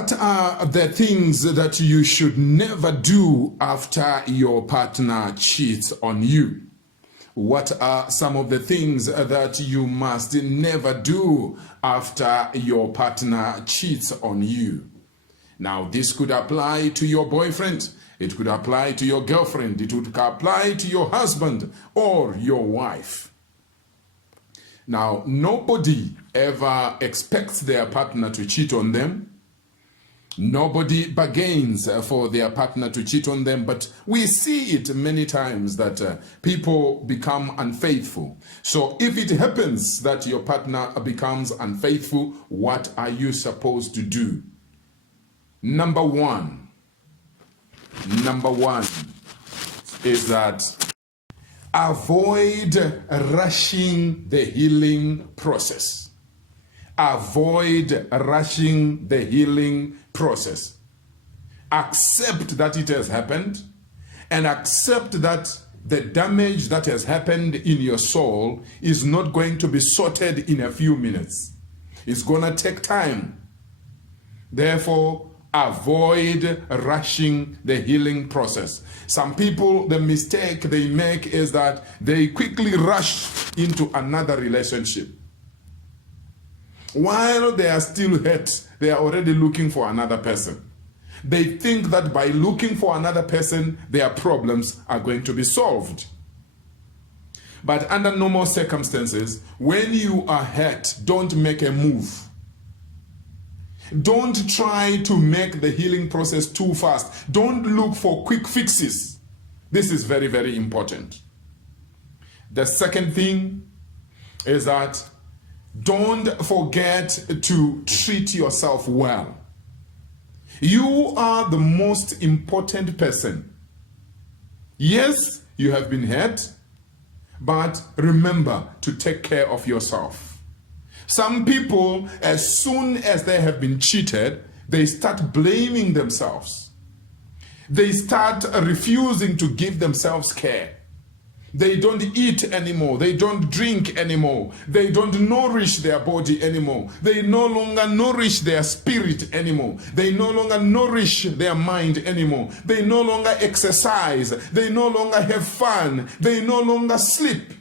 What are the things that you should never do after your partner cheats on you? What are some of the things that you must never do after your partner cheats on you? Now, this could apply to your boyfriend, it could apply to your girlfriend, it would apply to your husband or your wife. Now, nobody ever expects their partner to cheat on them. Nobody bargains for their partner to cheat on them, but we see it many times that people become unfaithful. So if it happens that your partner becomes unfaithful, what are you supposed to do? Number one is that avoid rushing the healing process. Avoid rushing the healing process. Accept that it has happened, and accept that the damage that has happened in your soul is not going to be sorted in a few minutes. It's going to take time. Therefore, avoid rushing the healing process. Some people, the mistake they make is that they quickly rush into another relationship. While they are still hurt, they are already looking for another person. They think that by looking for another person, their problems are going to be solved. But under normal circumstances, when you are hurt, don't make a move. Don't try to make the healing process too fast. Don't look for quick fixes. This is very, very important. The second thing is that don't forget to treat yourself well. You are the most important person. Yes, you have been hurt, but remember to take care of yourself. Some people, as soon as they have been cheated, they start blaming themselves. They start refusing to give themselves care. They don't eat anymore. They don't drink anymore. They don't nourish their body anymore. They no longer nourish their spirit anymore. They no longer nourish their mind anymore. They no longer exercise. They no longer have fun. They no longer sleep.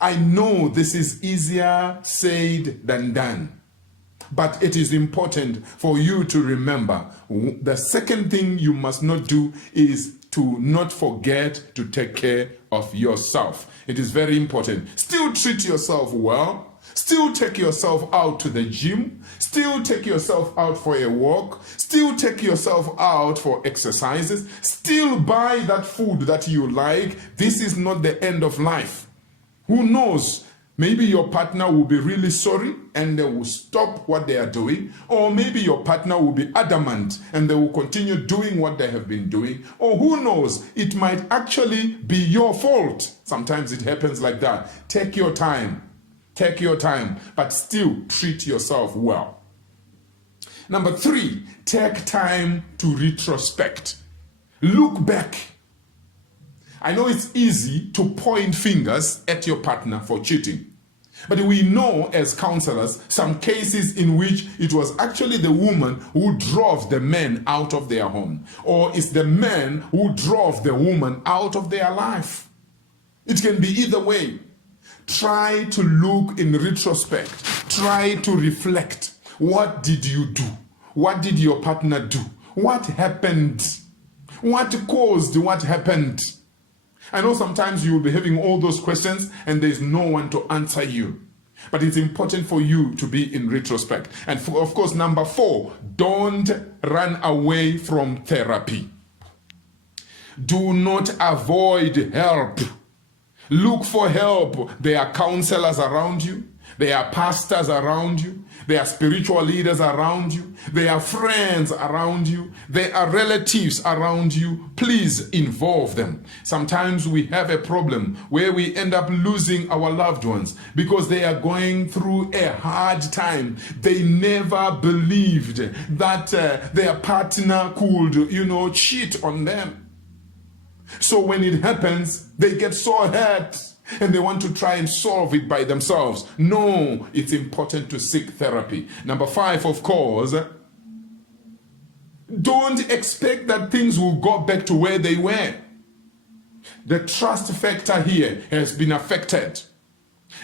I know this is easier said than done, but it is important for you to remember. The second thing you must not do is to not forget to take care of yourself. It is very important. Still treat yourself well. Still take yourself out to the gym. Still take yourself out for a walk. Still take yourself out for exercises. Still buy that food that you like. This is not the end of life. Who knows? Maybe your partner will be really sorry and they will stop what they are doing. Or maybe your partner will be adamant and they will continue doing what they have been doing. Or who knows, it might actually be your fault. Sometimes it happens like that. Take your time. Take your time, but still treat yourself well. Number 3, take time to retrospect. Look back. I know it's easy to point fingers at your partner for cheating. But we know as counselors some cases in which it was actually the woman who drove the men out of their home, or it's the man who drove the woman out of their life. It can be either way. Try to look in retrospect. Try to reflect. What did you do? What did your partner do? What happened? What caused what happened? I know sometimes you will be having all those questions and there's no one to answer you. But it's important for you to be in retrospect. And of course, number 4, don't run away from therapy. Do not avoid help. Look for help. There are counselors around you. There are pastors around you. There are spiritual leaders around you. There are friends around you. There are relatives around you. Please involve them. Sometimes we have a problem where we end up losing our loved ones because they are going through a hard time. They never believed that their partner could, cheat on them. So when it happens, they get so hurt and they want to try and solve it by themselves. No, it's important to seek therapy. Number 5, of course, Don't expect that things will go back to where they were. The trust factor here has been affected.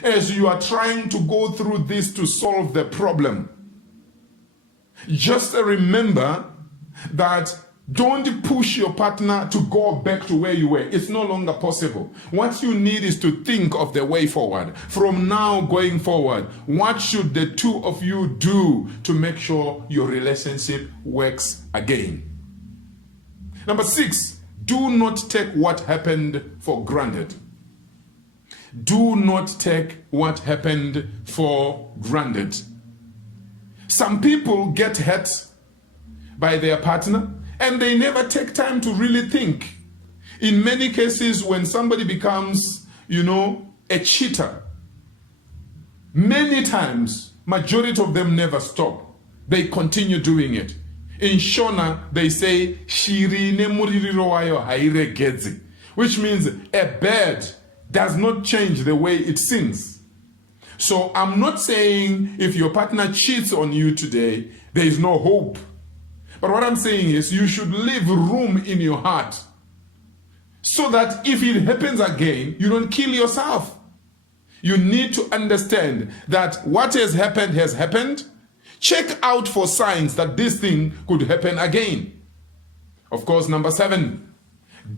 As you are trying to go through this to solve the problem, just remember that don't push your partner to go back to where you were. It's no longer possible. What you need is to think of the way forward. From now going forward, what should the two of you do to make sure your relationship works again? Number 6, do not take what happened for granted. Do not take what happened for granted. Some people get hurt by their partner and they never take time to really think. In many cases, when somebody becomes, a cheater, many times, majority of them never stop. They continue doing it. In Shona, they say, "Shirine muririro wayo hairegedzi," which means a bird does not change the way it sings. So I'm not saying if your partner cheats on you today, there is no hope. But what I'm saying is you should leave room in your heart so that if it happens again, you don't kill yourself. You need to understand that what has happened. Check out for signs that this thing could happen again. Of course, number 7,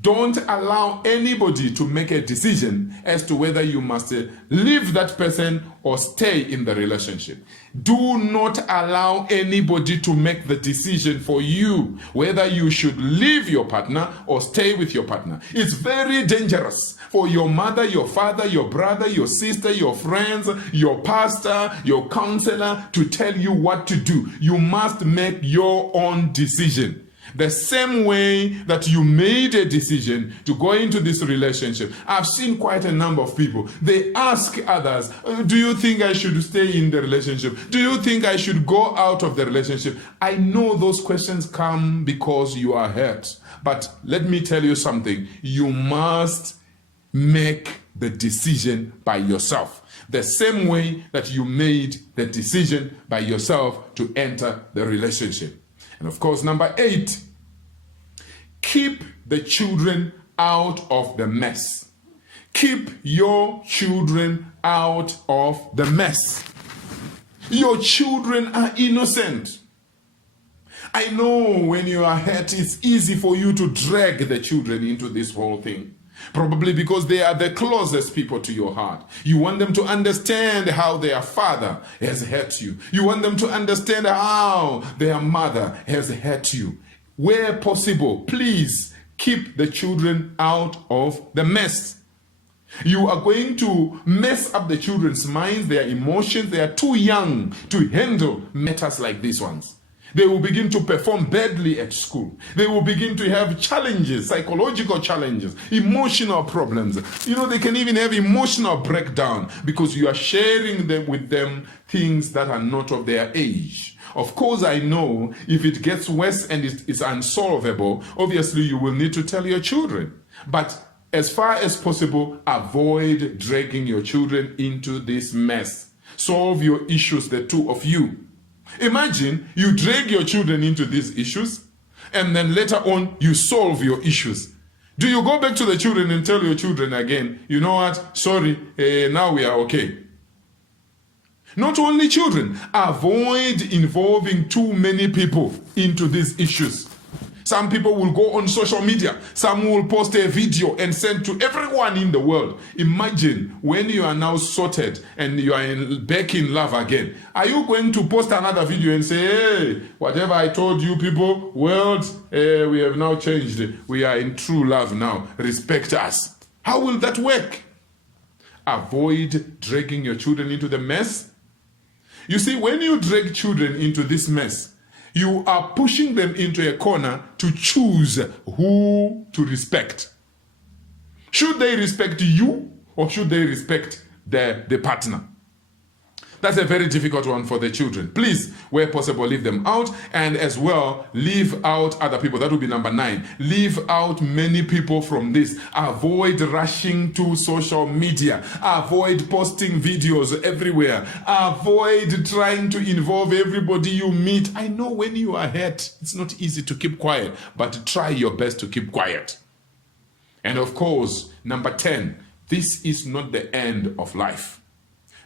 don't allow anybody to make a decision as to whether you must leave that person or stay in the relationship. Do not allow anybody to make the decision for you whether you should leave your partner or stay with your partner. It's very dangerous for your mother, your father, your brother, your sister, your friends, your pastor, your counselor to tell you what to do. You must make your own decision. The same way that you made a decision to go into this relationship. I've seen quite a number of people. They ask others, do you think I should stay in the relationship? Do you think I should go out of the relationship? I know those questions come because you are hurt. But let me tell you something. You must make the decision by yourself. The same way that you made the decision by yourself to enter the relationship. And of course, number 8, keep the children out of the mess. Keep your children out of the mess. Your children are innocent. I know when you are hurt, it's easy for you to drag the children into this whole thing. Probably because they are the closest people to your heart. You want them to understand how their father has hurt you. You want them to understand how their mother has hurt you. Where possible, please keep the children out of the mess. You are going to mess up the children's minds, their emotions. They are too young to handle matters like these ones. They will begin to perform badly at school. They will begin to have challenges, psychological challenges, emotional problems. They can even have emotional breakdown because you are sharing with them things that are not of their age. Of course, I know if it gets worse and it's unsolvable, obviously you will need to tell your children. But as far as possible, avoid dragging your children into this mess. Solve your issues, the two of you. Imagine you drag your children into these issues and then later on you solve your issues. Do you go back to the children and tell your children again, you know what, sorry, now we are okay? Not only children, avoid involving too many people into these issues. Some people will go on social media. Some will post a video and send to everyone in the world. Imagine when you are now sorted and you are back in love again. Are you going to post another video and say, hey, whatever I told you people, world, we have now changed. We are in true love now. Respect us. How will that work? Avoid dragging your children into the mess. You see, when you drag children into this mess, you are pushing them into a corner to choose who to respect. Should they respect you or should they respect the partner? That's a very difficult one for the children. Please, where possible, leave them out. And as well, leave out other people. That would be number 9. Leave out many people from this. Avoid rushing to social media. Avoid posting videos everywhere. Avoid trying to involve everybody you meet. I know when you are hurt, it's not easy to keep quiet, but try your best to keep quiet. And of course, number 10, this is not the end of life.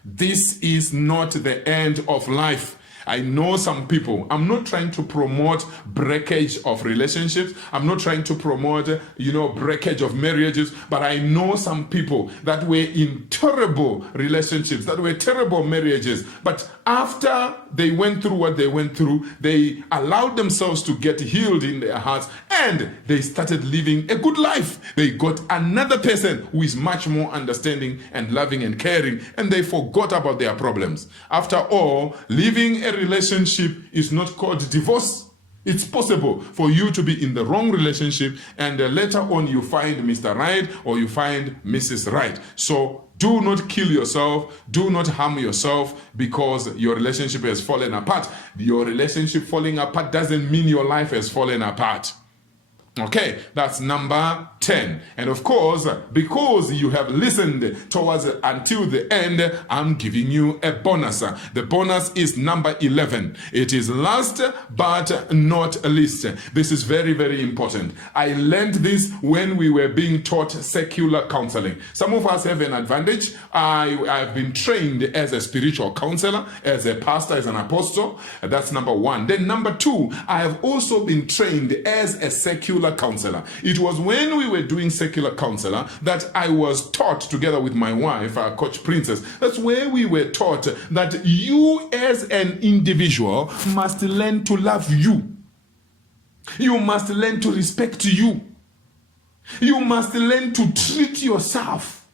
This is not the end of life. I know some people, I'm not trying to promote breakage of relationships. I'm not trying to promote, breakage of marriages, but I know some people that were in terrible relationships, that were terrible marriages. But after they went through what they went through, they allowed themselves to get healed in their hearts and they started living a good life. They got another person who is much more understanding and loving and caring, and they forgot about their problems. After all, living a relationship is not called divorce. It's possible for you to be in the wrong relationship and later on you find Mr. Right or you find Mrs. Right. So do not kill yourself. Do not harm yourself because your relationship has fallen apart. Your relationship falling apart doesn't mean your life has fallen apart. Okay, that's number 10. And of course, because you have listened towards until the end, I'm giving you a bonus. The bonus is number 11. It is last but not least. This is very, very important. I learned this when we were being taught secular counseling. Some of us have an advantage. I've been trained as a spiritual counselor, as a pastor, as an apostle. That's number 1. Then number 2, I have also been trained as a secular counselor. It was when we were doing secular counselor that I was taught together with my wife, Coach Princess. That's where we were taught that you as an individual must learn to love you. You must learn to respect you. You must learn to treat yourself.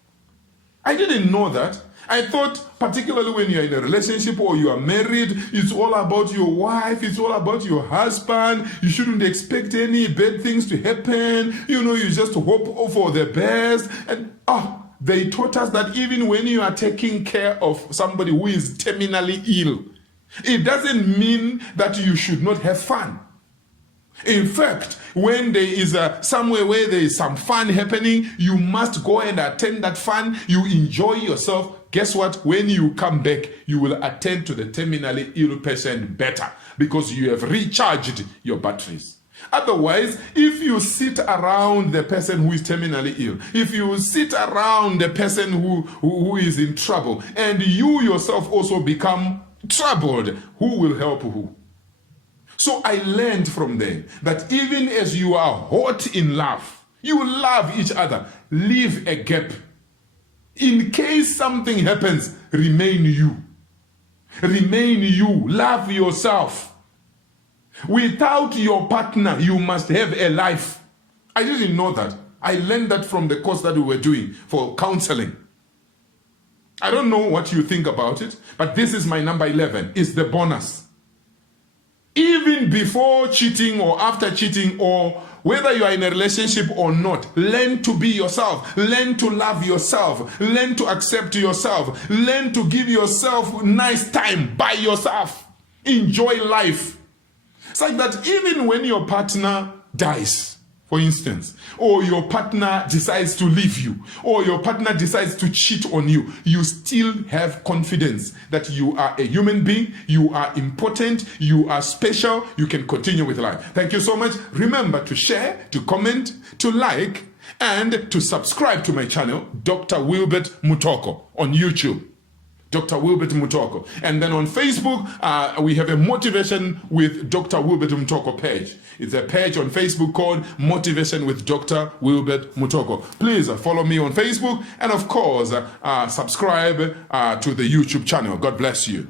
I didn't know that. I thought, particularly when you're in a relationship or you are married, it's all about your wife, it's all about your husband. You shouldn't expect any bad things to happen. You just hope for the best. And they taught us that even when you are taking care of somebody who is terminally ill, it doesn't mean that you should not have fun. In fact, when there is somewhere where there is some fun happening, you must go and attend that fun. You enjoy yourself. Guess what? When you come back, you will attend to the terminally ill patient better because you have recharged your batteries. Otherwise, if you sit around the person who is terminally ill, if you sit around the person who is in trouble, and you yourself also become troubled, who will help who? So I learned from them that even as you are hot in love, you love each other, leave a gap. In case something happens, remain you. Remain you. Love yourself. Without your partner, you must have a life. I didn't know that. I learned that from the course that we were doing for counseling. I don't know what you think about it, but this is my number 11. It's the bonus. Even before cheating or after cheating or whether you are in a relationship or not, learn to be yourself. Learn to love yourself. Learn to accept yourself. Learn to give yourself nice time by yourself. Enjoy life. It's like that even when your partner dies, for instance, or your partner decides to leave you, or your partner decides to cheat on you, you still have confidence that you are a human being, you are important, you are special, you can continue with life. Thank you so much. Remember to share, to comment, to like, and to subscribe to my channel, Dr. Wilbert Mutoko, on YouTube. Dr. Wilbert Mutoko. And then on Facebook, we have a Motivation with Dr. Wilbert Mutoko page. It's a page on Facebook called Motivation with Dr. Wilbert Mutoko. Please follow me on Facebook and of course, subscribe to the YouTube channel. God bless you.